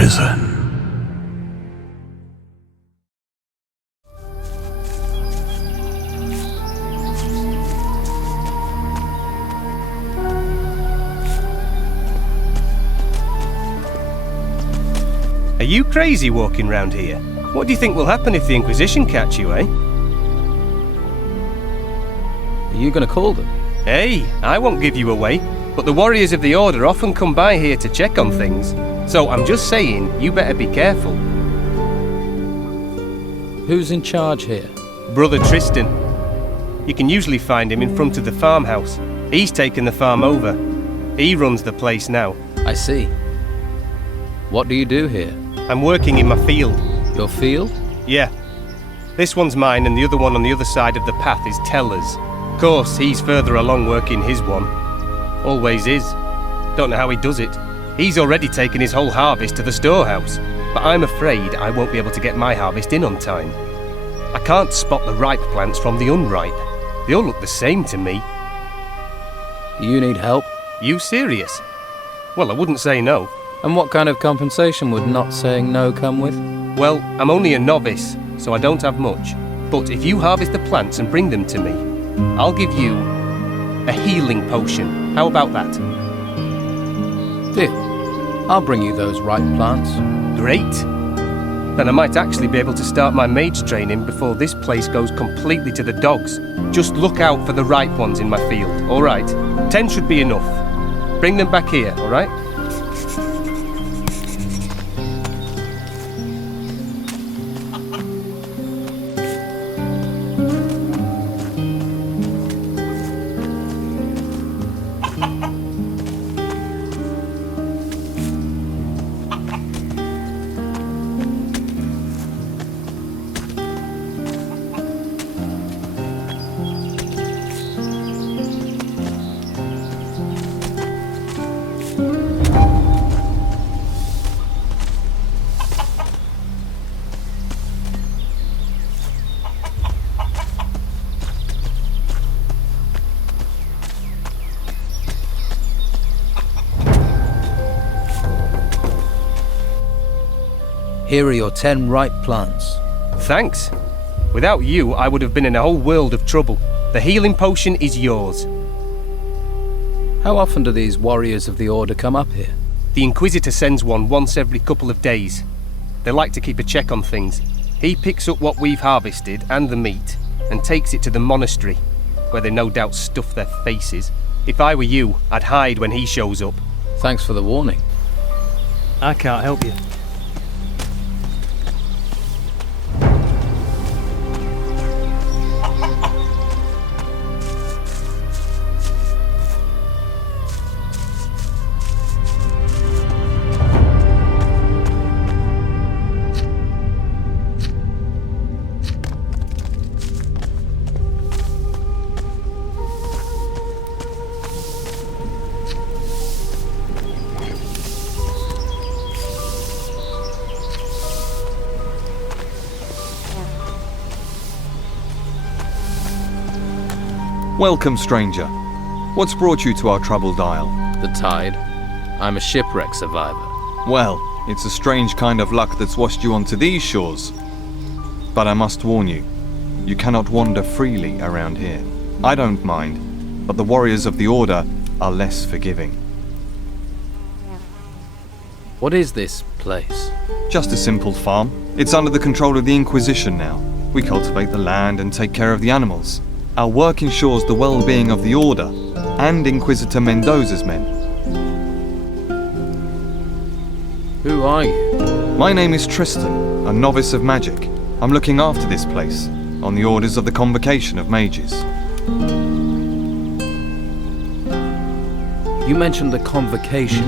risen. Are you crazy walking round here? What do you think will happen if the Inquisition catch you, eh? Are you gonna call them? Hey, I won't give you away, but the warriors of the Order often come by here to check on things. So I'm just saying, you better be careful. Who's in charge here? Brother Tristan. You can usually find him in front of the farmhouse. He's taken the farm over. He runs the place now. I see. What do you do here? I'm working in my field. Your field? Yeah. This one's mine and the other one on the other side of the path is Teller's. Of course, he's further along working his one. Always is. Don't know how he does it. He's already taken his whole harvest to the storehouse, but I'm afraid I won't be able to get my harvest in on time. I can't spot the ripe plants from the unripe. They all look the same to me. You need help? You serious? Well, I wouldn't say no. And what kind of compensation would not saying no come with? Well, I'm only a novice, so I don't have much. But if you harvest the plants and bring them to me, I'll give you a healing potion. How about that? Deal. I'll bring you those ripe plants. Great. Then I might actually be able to start my mage training before this place goes completely to the dogs. Just look out for the ripe ones in my field, all right? 10 should be enough. Bring them back here, all right? Here are your 10 ripe plants. Thanks. Without you, I would have been in a whole world of trouble. The healing potion is yours. How often do these warriors of the Order come up here? The Inquisitor sends one once every couple of days. They like to keep a check on things. He picks up what we've harvested and the meat and takes it to the monastery, where they no doubt stuff their faces. If I were you, I'd hide when he shows up. Thanks for the warning. I can't help you. Welcome, stranger. What's brought you to our troubled isle? The tide. I'm a shipwreck survivor. Well, it's a strange kind of luck that's washed you onto these shores. But I must warn you, you cannot wander freely around here. I don't mind, but the warriors of the Order are less forgiving. What is this place? Just a simple farm. It's under the control of the Inquisition now. We cultivate the land and take care of the animals. Our work ensures the well-being of the Order and Inquisitor Mendoza's men. Who are you? My name is Tristan, a novice of magic. I'm looking after this place, on the orders of the Convocation of Mages. You mentioned the Convocation.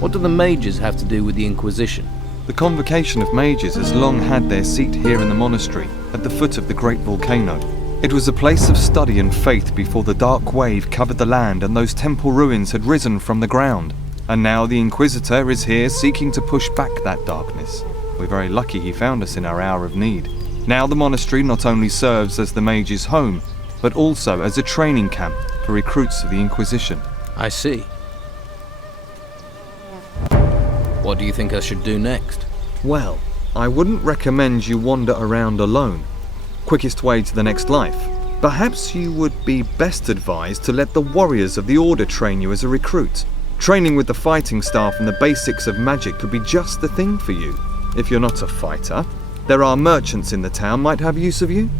What do the mages have to do with the Inquisition? The Convocation of Mages has long had their seat here in the monastery, at the foot of the great volcano. It was a place of study and faith before the dark wave covered the land and those temple ruins had risen from the ground. And now the Inquisitor is here seeking to push back that darkness. We're very lucky he found us in our hour of need. Now the monastery not only serves as the mage's home, but also as a training camp for recruits of the Inquisition. I see. What do you think I should do next? Well, I wouldn't recommend you wander around alone. Quickest way to the next life. Perhaps you would be best advised to let the warriors of the Order train you as a recruit. Training with the fighting staff and the basics of magic could be just the thing for you. If you're not a fighter, there are merchants in the town might have use of you.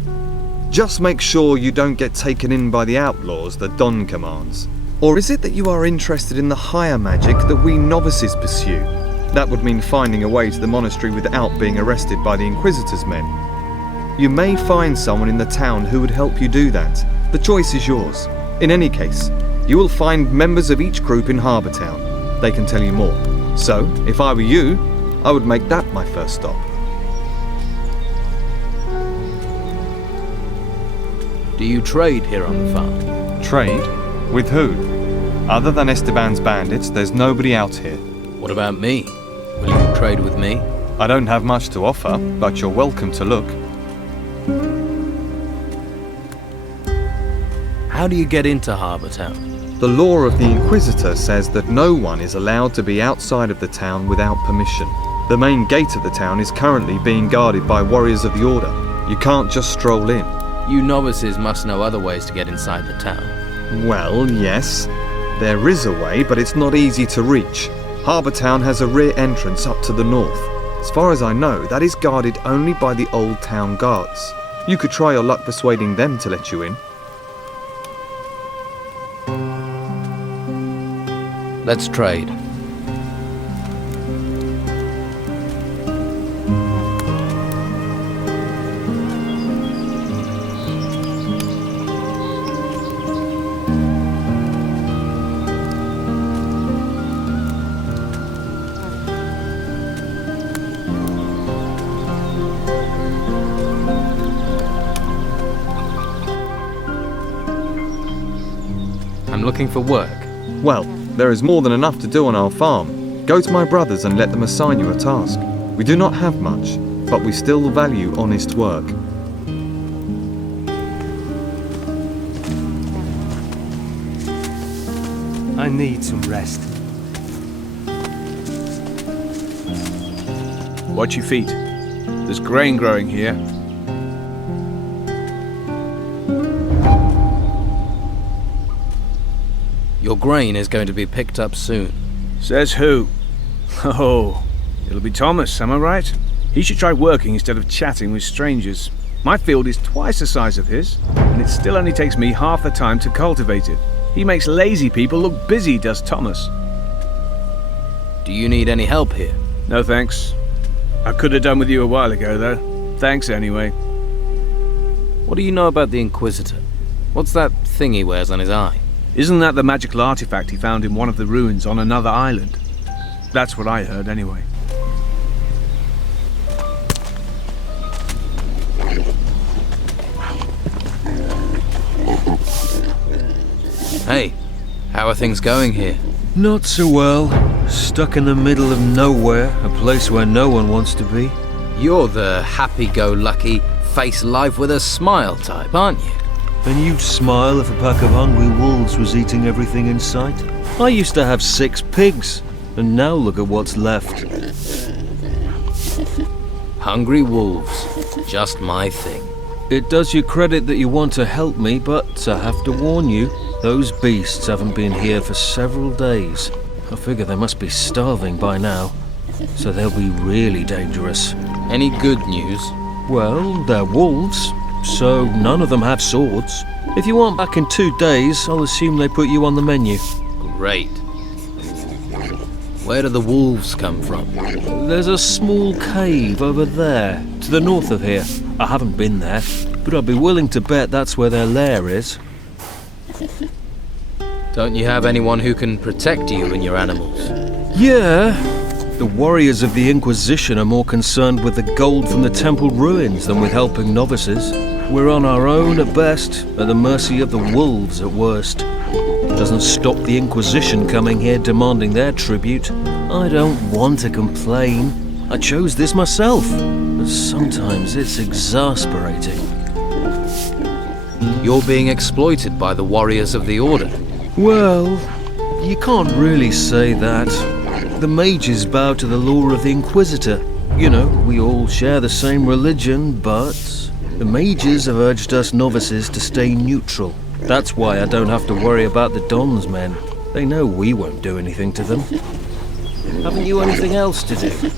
Just make sure you don't get taken in by the outlaws that Don commands. Or is it that you are interested in the higher magic that we novices pursue? That would mean finding a way to the monastery without being arrested by the Inquisitor's men. You may find someone in the town who would help you do that. The choice is yours. In any case, you will find members of each group in Harbour Town. They can tell you more. So, if I were you, I would make that my first stop. Do you trade here on the farm? Trade? With who? Other than Esteban's bandits, there's nobody out here. What about me? Will you trade with me? I don't have much to offer, but you're welcome to look. How do you get into Harbour Town? The law of the Inquisitor says that no one is allowed to be outside of the town without permission. The main gate of the town is currently being guarded by warriors of the Order. You can't just stroll in. You novices must know other ways to get inside the town. Well, yes. There is a way, but it's not easy to reach. Harbour Town has a rear entrance up to the north. As far as I know, that is guarded only by the old town guards. You could try your luck persuading them to let you in. Let's trade. I'm looking for work. Well, there is more than enough to do on our farm. Go to my brothers and let them assign you a task. We do not have much, but we still value honest work. I need some rest. Watch your feet. There's grain growing here. Your grain is going to be picked up soon. Says who? Oh, it'll be Thomas, am I right? He should try working instead of chatting with strangers. My field is twice the size of his, and it still only takes me half the time to cultivate it. He makes lazy people look busy, does Thomas. Do you need any help here? No thanks. I could have done with you a while ago, though. Thanks anyway. What do you know about the Inquisitor? What's that thing he wears on his eye? Isn't that the magical artifact he found in one of the ruins on another island? That's what I heard, anyway. Hey, how are things going here? Not so well. Stuck in the middle of nowhere, a place where no one wants to be. You're the happy-go-lucky, face life with a smile type, aren't you? And you'd smile if a pack of hungry wolves was eating everything in sight. I used to have 6 pigs, and now look at what's left. Hungry wolves. Just my thing. It does you credit that you want to help me, but I have to warn you, those beasts haven't been here for several days. I figure they must be starving by now, so they'll be really dangerous. Any good news? Well, they're wolves, so none of them have swords. If you aren't back in 2 days, I'll assume they put you on the menu. Great. Where do the wolves come from? There's a small cave over there, to the north of here. I haven't been there, but I'd be willing to bet that's where their lair is. Don't you have anyone who can protect you and your animals? Yeah. The warriors of the Inquisition are more concerned with the gold from the temple ruins than with helping novices. We're on our own at best, at the mercy of the wolves at worst. Doesn't stop the Inquisition coming here demanding their tribute. I don't want to complain. I chose this myself. But sometimes it's exasperating. You're being exploited by the warriors of the Order. Well, you can't really say that. The mages bow to the law of the Inquisitor. You know, we all share the same religion, but the mages have urged us novices to stay neutral. That's why I don't have to worry about the Don's men. They know we won't do anything to them. Haven't you anything else to do?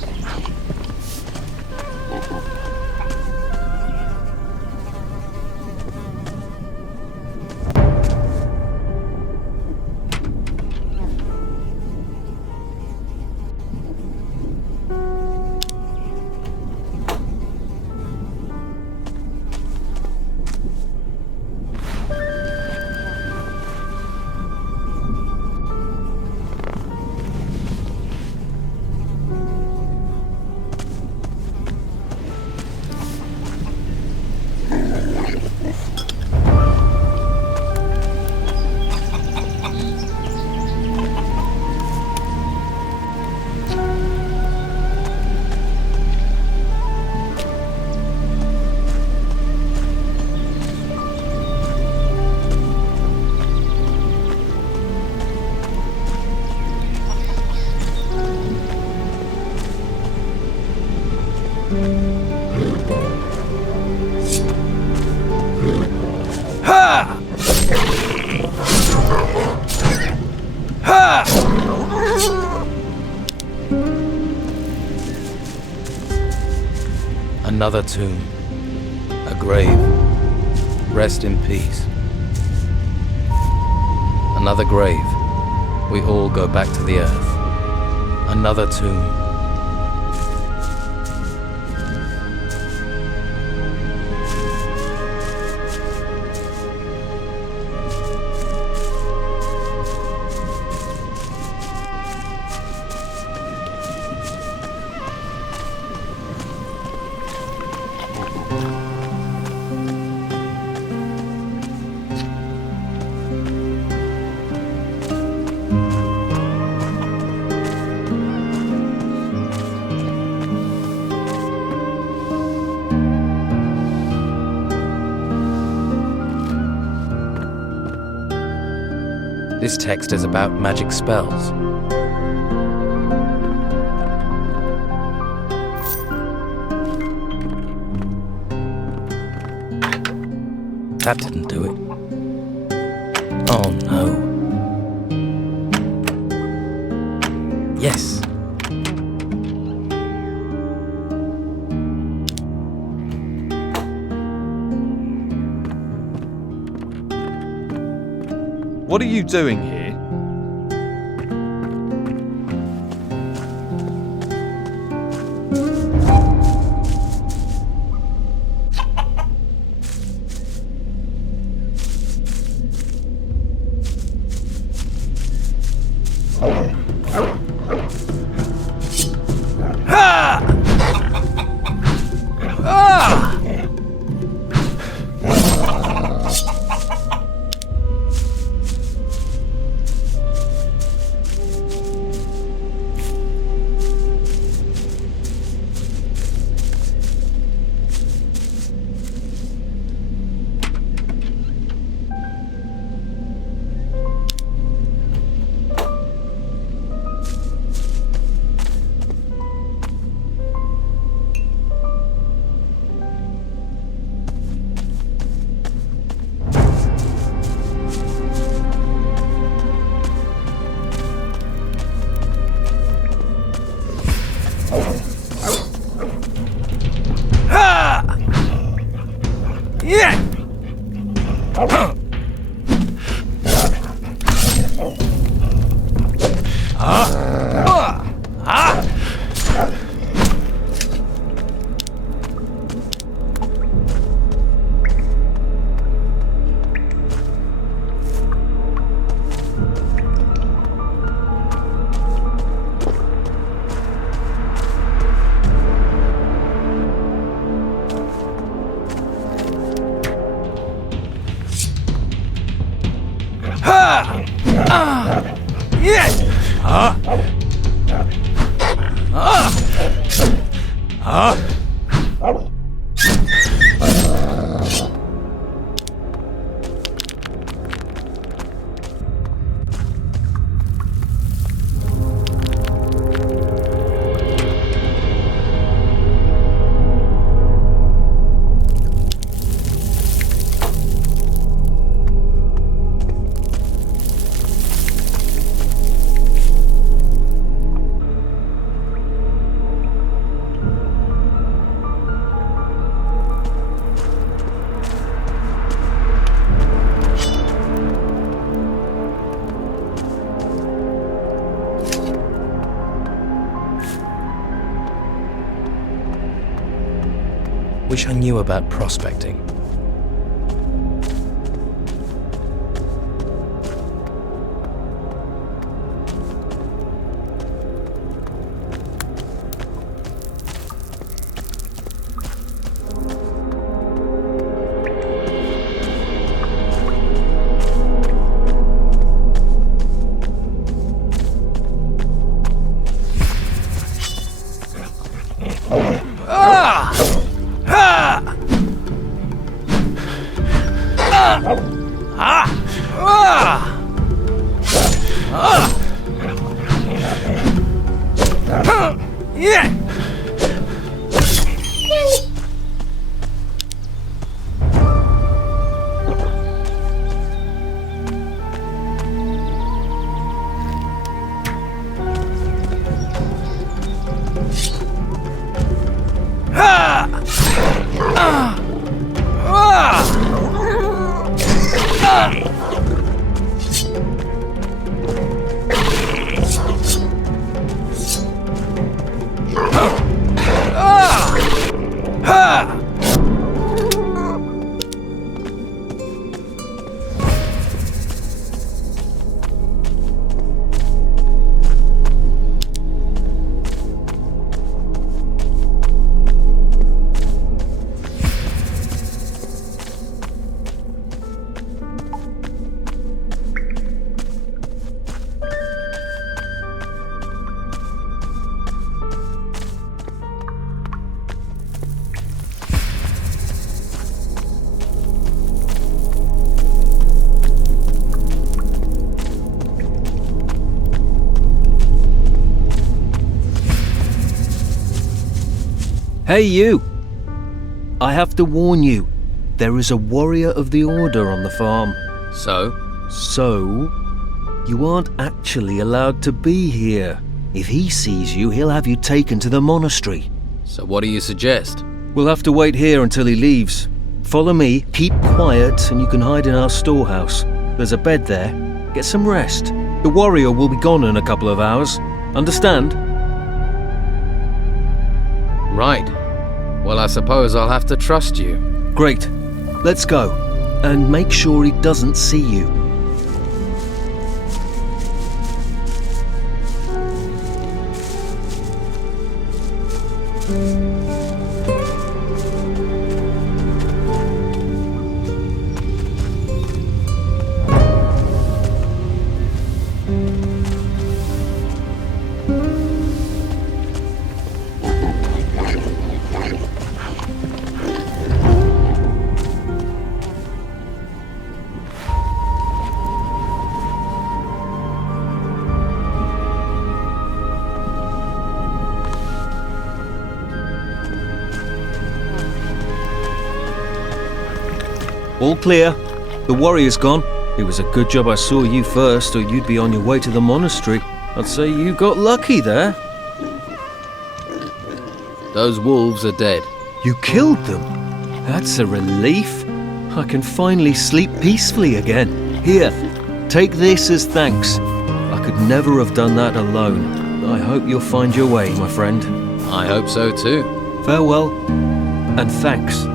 Another tomb. A grave. Rest in peace. Another grave. We all go back to the earth. Another tomb. This text is about magic spells. That didn't do it. Oh no. Yes. What are you doing here? Wish I knew about prospecting. Hey you! I have to warn you, there is a warrior of the Order on the farm. So, you aren't actually allowed to be here. If he sees you, he'll have you taken to the monastery. So what do you suggest? We'll have to wait here until he leaves. Follow me, keep quiet, and you can hide in our storehouse. There's a bed there. Get some rest. The warrior will be gone in a couple of hours. Understand? Right. Well, I suppose I'll have to trust you. Great. Let's go. And make sure he doesn't see you. All clear. The warrior's gone. It was a good job I saw you first, or you'd be on your way to the monastery. I'd say you got lucky there. Those wolves are dead. You killed them? That's a relief. I can finally sleep peacefully again. Here, take this as thanks. I could never have done that alone. I hope you'll find your way, my friend. I hope so too. Farewell, and thanks.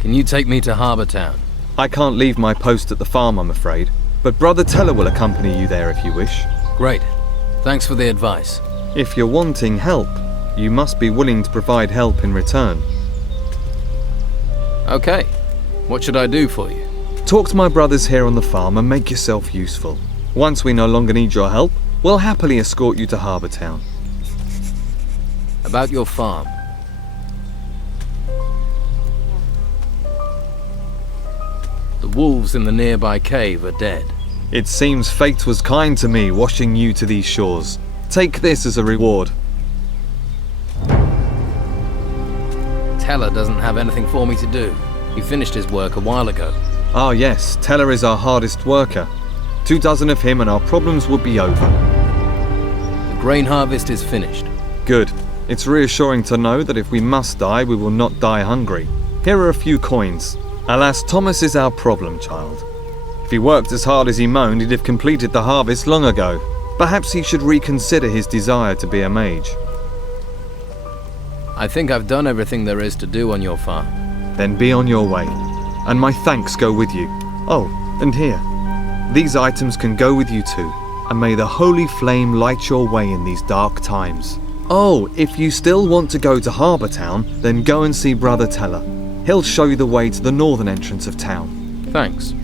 Can you take me to Harbour Town? I can't leave my post at the farm, I'm afraid, but Brother Teller will accompany you there if you wish. Great. Thanks for the advice. If you're wanting help, you must be willing to provide help in return. Okay. What should I do for you? Talk to my brothers here on the farm and make yourself useful. Once we no longer need your help, We'll happily escort you to Harbour Town. About your farm. The wolves in the nearby cave are dead. It seems fate was kind to me, washing you to these shores. Take this as a reward. Teller doesn't have anything for me to do. He finished his work a while ago. Ah yes, Teller is our hardest worker. 24 of him and our problems would be over. The grain harvest is finished. Good. It's reassuring to know that if we must die, we will not die hungry. Here are a few coins. Alas, Thomas is our problem child. If he worked as hard as he moaned, he'd have completed the harvest long ago. Perhaps he should reconsider his desire to be a mage. I think I've done everything there is to do on your farm. Then be on your way. And my thanks go with you. Oh, and here. These items can go with you too. And may the holy flame light your way in these dark times. Oh, if you still want to go to Harbour Town, then go and see Brother Teller. He'll show you the way to the northern entrance of town. Thanks.